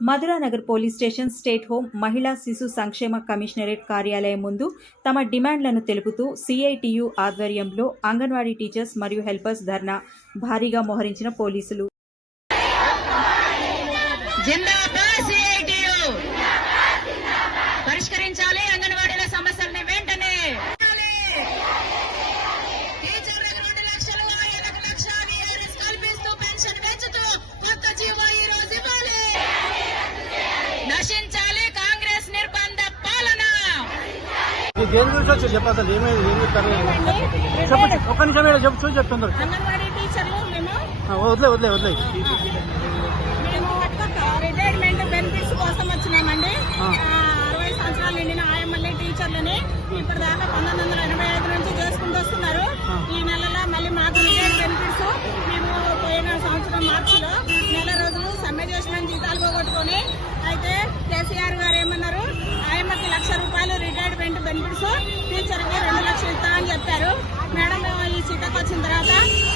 Madhuranagar police station, state home, మహిళా శిశు సంక్షేమ కమిషనరేట్ కార్యాలయం ముందు తమ డిమాండ్లను తెలుపుతూ సిఐటియు ఆధ్వర్యంలో అంగన్వాడీ టీచర్స్ మరియు హెల్పర్స్ ధర్నా భారీగా మోహరించిన పోలీసులు. పరిష్కరించాలి అంగన్వాడీల సమస్యల్ని వెంటనే. నశించాలి కాంగ్రెస్ నిర్బంధ పాలన. చెప్పండి ఏమైంది, ఏం చెప్తారు? ఒక్క నిమిషం చెప్పు చెప్తున్నారు. అంగన్వాడీ టీచర్లు వదిలే మేము రిటైర్మెంట్ బెనిఫిట్స్ కోసం వచ్చినామండి. 60 సంవత్సరాలు నిండిన ఆయమ్మల్ని టీచర్లని ఇప్పటిదాకా 1985 నుంచి చేసుకుంటూ వస్తున్నారు. ఈ నెలలో మళ్ళీ మాకు రిటైర్డ్ బెనిఫిట్స్ మేము పోయిన సంవత్సరం మార్చిలో నెల రోజులు సమ్మె చేసిన జీతాలు పోగొట్టుకొని, అయితే కేసీఆర్ గారు ఏమన్నారు, ఆయమ్మకి ₹1,00,000 రిటైర్మెంట్ బెనిఫిట్స్, టీచర్కి 2 లక్షలు ఇస్తా అని చెప్పారు. మేడం ఈ సీట్కి వచ్చిన తర్వాత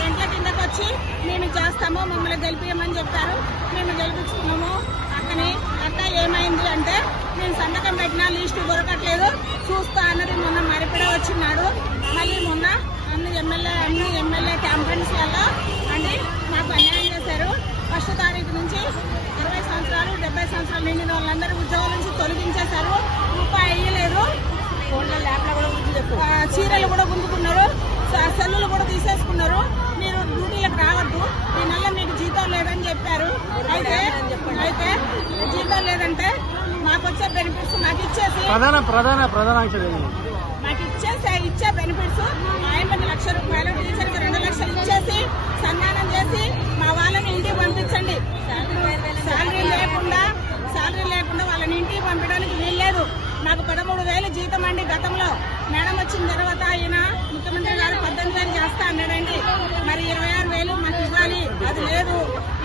ఇంట్ల కిందకు వచ్చి మేము చేస్తాము, మమ్మల్ని గెలిపియమని చెప్పారు. మేము గెలిపించుకున్నాము. అట్లా ఏమైంది అంటే నేను సంతకం పెట్టినా లిస్టు దొరకట్లేదు, చూస్తా అన్నది మొన్న మరిపిడ వచ్చినాడు. మళ్ళీ మొన్న అన్ని ఎమ్మెల్యే క్యాంపెయిన్స్లలో అంటే మాకు అన్యాయం చేశారు. 1వ తారీఖు నుంచి 60 సంవత్సరాలు 70 సంవత్సరాలు నిండిన వాళ్ళందరూ ఉద్యోగాల నుంచి తొలగించేశారు. రూపాయి ఇయ్యలేదు. చీరలు కూడా గుంజుకున్నారు, సెల్లులు కూడా తీసేసుకున్నారు. మీరు డ్యూటీలకు రావద్దు, ఈ నెల మీకు జీతం లేదని చెప్పారు. అయితే జీతం లేదంటే మాకు వచ్చే బెనిఫిట్స్ మాకు ఇచ్చేసి మాకు ఇచ్చే బెనిఫిట్స్ ఆయనకి ₹1,00,000, టీచర్కి 2 లక్షలు ఇచ్చేసి సన్మానం చేసి మా వాళ్ళని ఇంటికి పంపించండి. శాలరీ లేకుండా వాళ్ళని ఇంటికి పంపించడానికి వీల్లేదు. మాకు 13,000 జీతం అండి గతంలో. మేడం వచ్చిన తర్వాత ఆయన ముఖ్యమంత్రి గారు 18,000 చేస్తా అన్నాడండి. మరి 26,000 మాకు ఇవ్వాలి, అది లేదు.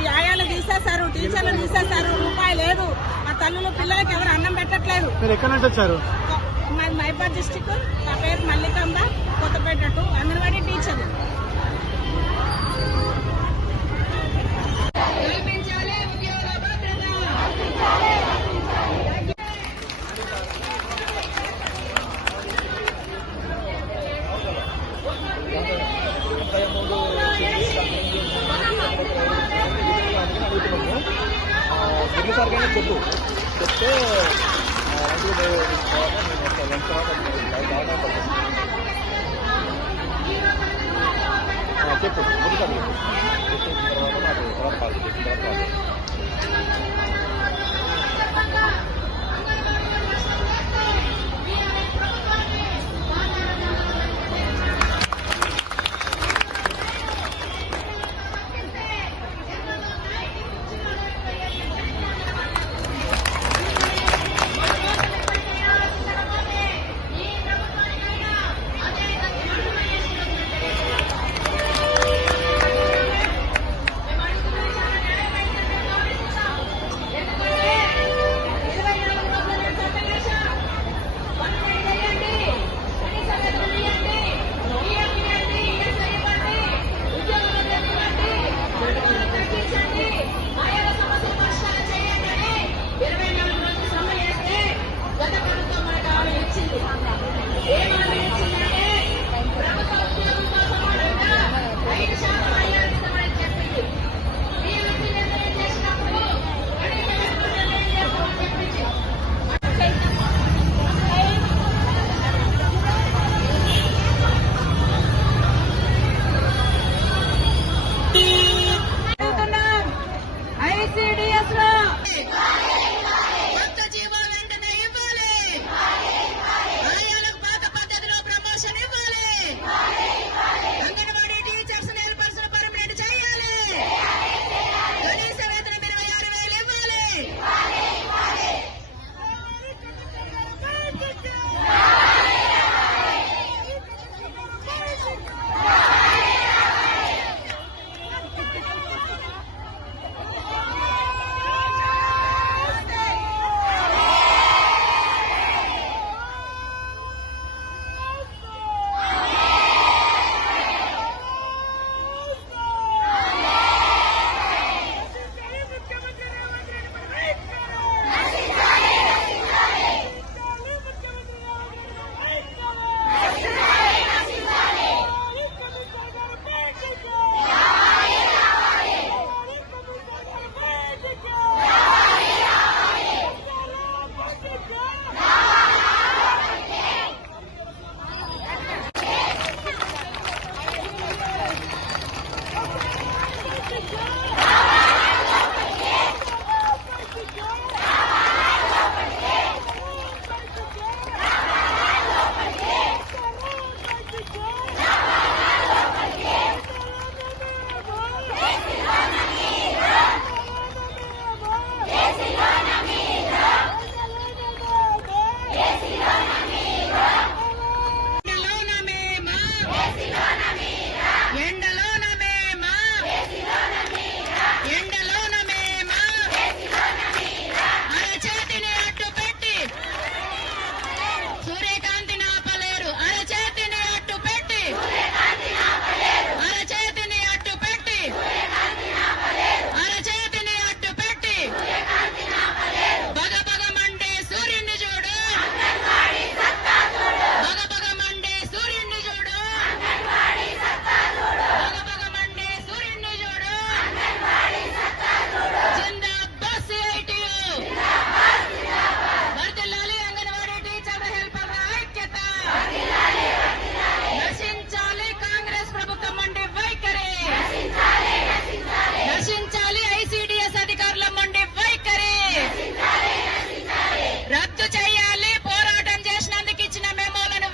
ఈ ఆయాలు తీసేశారు, టీచర్లు తీసేశారు, రూపాయి లేదు. ఆ తల్లులు పిల్లలకి ఎవరు అన్నం పెట్టట్లేదు. మాది మైబాద్ డిస్టిక్, నా పేరు మల్లికాంబ, కొత్తపేట అంగన్వాడీ టీచర్. చెప్పు చెప్తే చెప్పు తర్వాత నాకు తర్వాత కాల్ చేసిన తర్వాత